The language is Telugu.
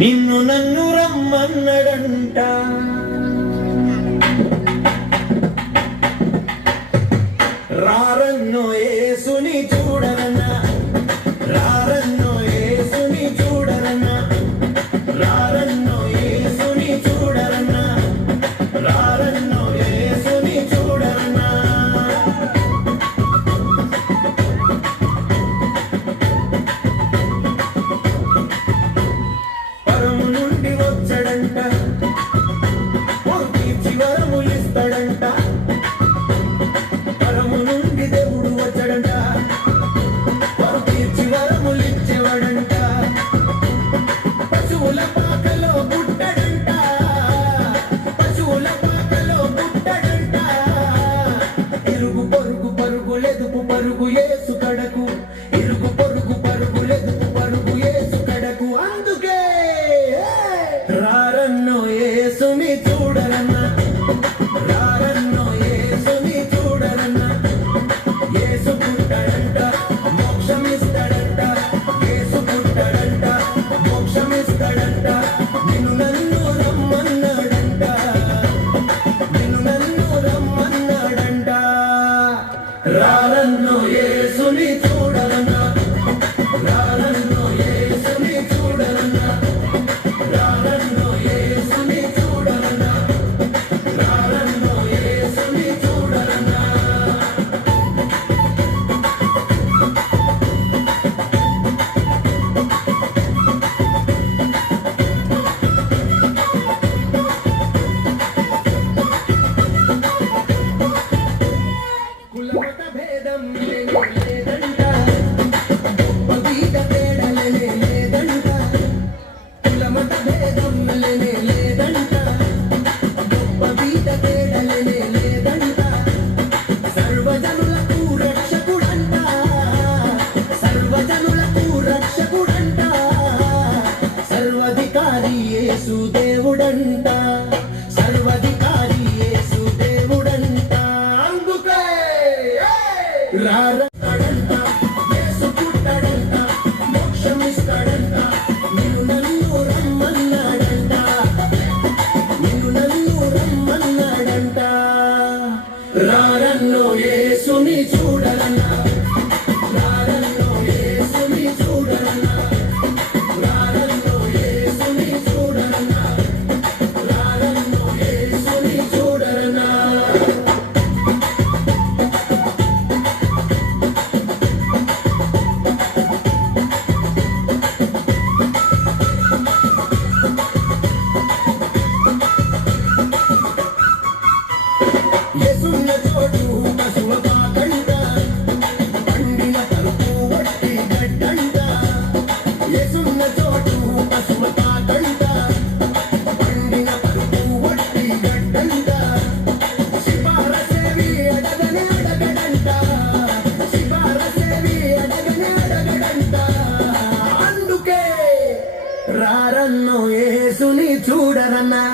నిన్ను నన్ను రమ్మన్నడంట, రారన్నో యేసుని చూడరన్నా, రారన్నో యేసుని చూడరన్నా, రారన్నో యేసుని చూడరన్నా, రారన్నో యేసుని చూడరన్నా. పరము నుండి వచ్చాడంట, తీర్చి వరములిస్తాడంట, పరము నుండి దేవుడు వచ్చాడంట, తీర్చి వరములిచ్చేవాడంట. పశువుల పాకలో పుట్టాడంట, పశువుల పాకలో పుట్టాడంట. ఇరుగు పొరుగు పరుగులెదుపు పరుగు యేసు కడకు, ఇరుగు పొరుగు పరుగులెదుపు పరుగు యేసు కడకు. అందుకే రారన్నో యేసుని చూడరన్నా, రారన్నో యేసుని చూడరన్నా. యేసు పుట్టాడంట, మోక్షమిస్తాడంట, యేసు పుట్టాడంట, మోక్షమిస్తాడంట. నిన్ను నన్ను రమ్మన్నాడంట, నిన్ను నన్ను రమ్మన్నాడంట. రారన్నో యేసుని చూడరన్నా, రారన్నో యేసుని చూడరన్నా, రారన్నో యేసుని చూడరన్నా, రారన్నో యేసుని చూడరన్నా. కులమత భేదం లేదంట, గొప్ప గీత తేడలే లేదంట. కులమత భేదం లేదంట, గొప్ప గీత తేడలే లేదంట. సర్వజనులకు రక్షకుడంట, సర్వజనులకు రక్షకుడంట. సర్వాధికారి యేసు దేవుడంట, సర్వాధికారి యేసు దేవుడంట. అందుకే రారన్నాడంట, యేసు పుట్టాడంట, మోక్షమిస్తాడంట. నిన్ను నన్ను రమ్మన్నాడంట, నిన్ను నన్ను రమ్మన్నాడంట. రారన్నో యేసుని చూడరన్నా, రారన్నో యేసుని చూడరన్నా, రారన్నో యేసుని చూడరన్నా, రారన్నో యేసుని చూడరన్నా. యేసున్న చోటు పశువ పాకంట, పండిన తలుపు వట్టి గడ్డంట. యేసున్న చోటు పశువ పాకంట, పండిన తలుపు వట్టి గడ్డంట. శివారసేవి అడగని అడగడంట, శివారసేవి అడగని అడగడంట. అందుకే రారన్నో యేసుని చూడరన్నా.